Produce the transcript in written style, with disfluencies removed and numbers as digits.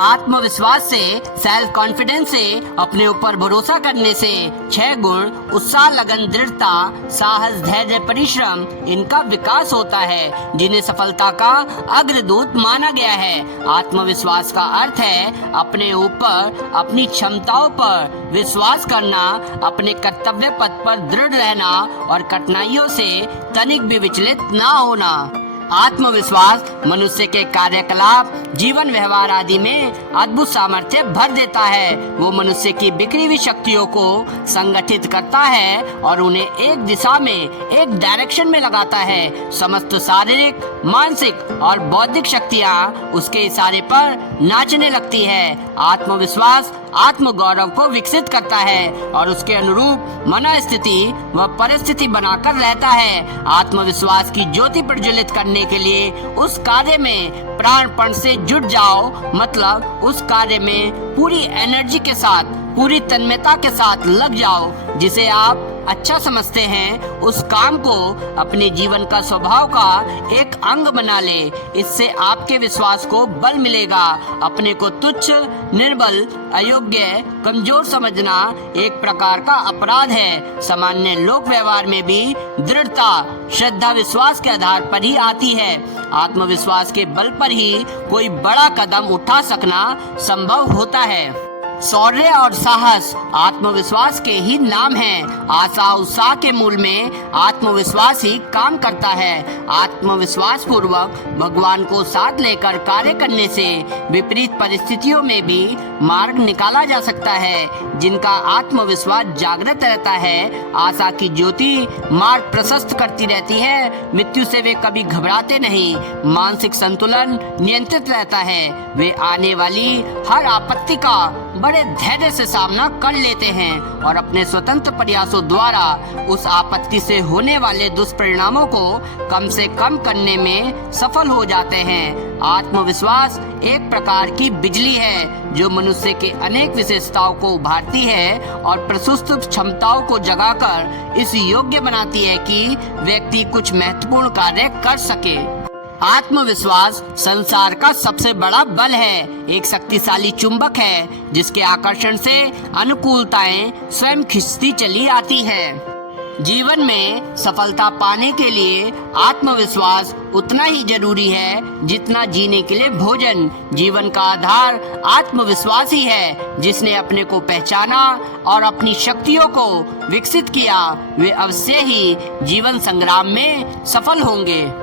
आत्मविश्वास से, self confidence से, अपने ऊपर भरोसा करने से 6 गुण उत्साह, लगन, दृढ़ता, साहस, धैर्य, परिश्रम, इनका विकास होता है, जिन्हें सफलता का अग्रदूत माना गया है। आत्मविश्वास का अर्थ है अपने ऊपर, अपनी क्षमताओं पर विश्वास करना, अपने कर्तव्य पथ पर दृढ़ रहना और कठिनाइयों से तनिक भी विचलित ना होना। आत्मविश्वास मनुष्य के कार्यकलाप, जीवन व्यवहार आदि में अद्भुत सामर्थ्य भर देता है। वो मनुष्य की बिखरी हुई शक्तियों को संगठित करता है और उन्हें एक दिशा में, एक डायरेक्शन में लगाता है। समस्त शारीरिक, मानसिक और बौद्धिक शक्तियाँ उसके इशारे पर नाचने लगती है। आत्मविश्वास आत्मगौरव को विकसित करता है और उसके अनुरूप मनोस्थिति व परिस्थिति बनाकर रहता है। आत्मविश्वास की ज्योति प्रज्वलित करने के लिए उस कार्य में प्राणपण से जुट जाओ, मतलब उस कार्य में पूरी एनर्जी के साथ, पूरी तन्मयता के साथ लग जाओ। जिसे आप अच्छा समझते हैं, उस काम को अपने जीवन का स्वभाव का एक अंग बना ले। इससे आपके विश्वास को बल मिलेगा। अपने को तुच्छ, निर्बल, अयोग्य, कमजोर समझना एक प्रकार का अपराध है। सामान्य लोक व्यवहार में भी दृढ़ता, श्रद्धा, विश्वास के आधार पर ही आती है। आत्मविश्वास के बल पर ही कोई बड़ा कदम उठा सकना संभव होता है। शौर्य और साहस आत्मविश्वास के ही नाम हैं। आशा उत्साह के मूल में आत्मविश्वास ही काम करता है। आत्मविश्वास पूर्वक भगवान को साथ लेकर कार्य करने से विपरीत परिस्थितियों में भी मार्ग निकाला जा सकता है। जिनका आत्मविश्वास जागृत रहता है, आशा की ज्योति मार्ग प्रशस्त करती रहती है। मृत्यु से वे कभी घबराते नहीं। मानसिक संतुलन नियंत्रित रहता है। वे आने वाली हर आपत्ति का बड़े धैर्य से सामना कर लेते हैं और अपने स्वतंत्र प्रयासों द्वारा उस आपत्ति से होने वाले दुष्परिणामों को कम से कम करने में सफल हो जाते हैं। आत्मविश्वास एक प्रकार की बिजली है जो मनुष्य के अनेक विशेषताओं को उभारती है और प्रशुष्ट क्षमताओं को जगाकर इस योग्य बनाती है कि व्यक्ति कुछ महत्वपूर्ण कार्य कर सके। आत्मविश्वास संसार का सबसे बड़ा बल है। एक शक्तिशाली चुंबक है जिसके आकर्षण से अनुकूलताएं स्वयं खिंचती चली आती है। जीवन में सफलता पाने के लिए आत्मविश्वास उतना ही जरूरी है जितना जीने के लिए भोजन। जीवन का आधार आत्मविश्वास ही है। जिसने अपने को पहचाना और अपनी शक्तियों को विकसित किया, वे अवश्य ही जीवन संग्राम में सफल होंगे।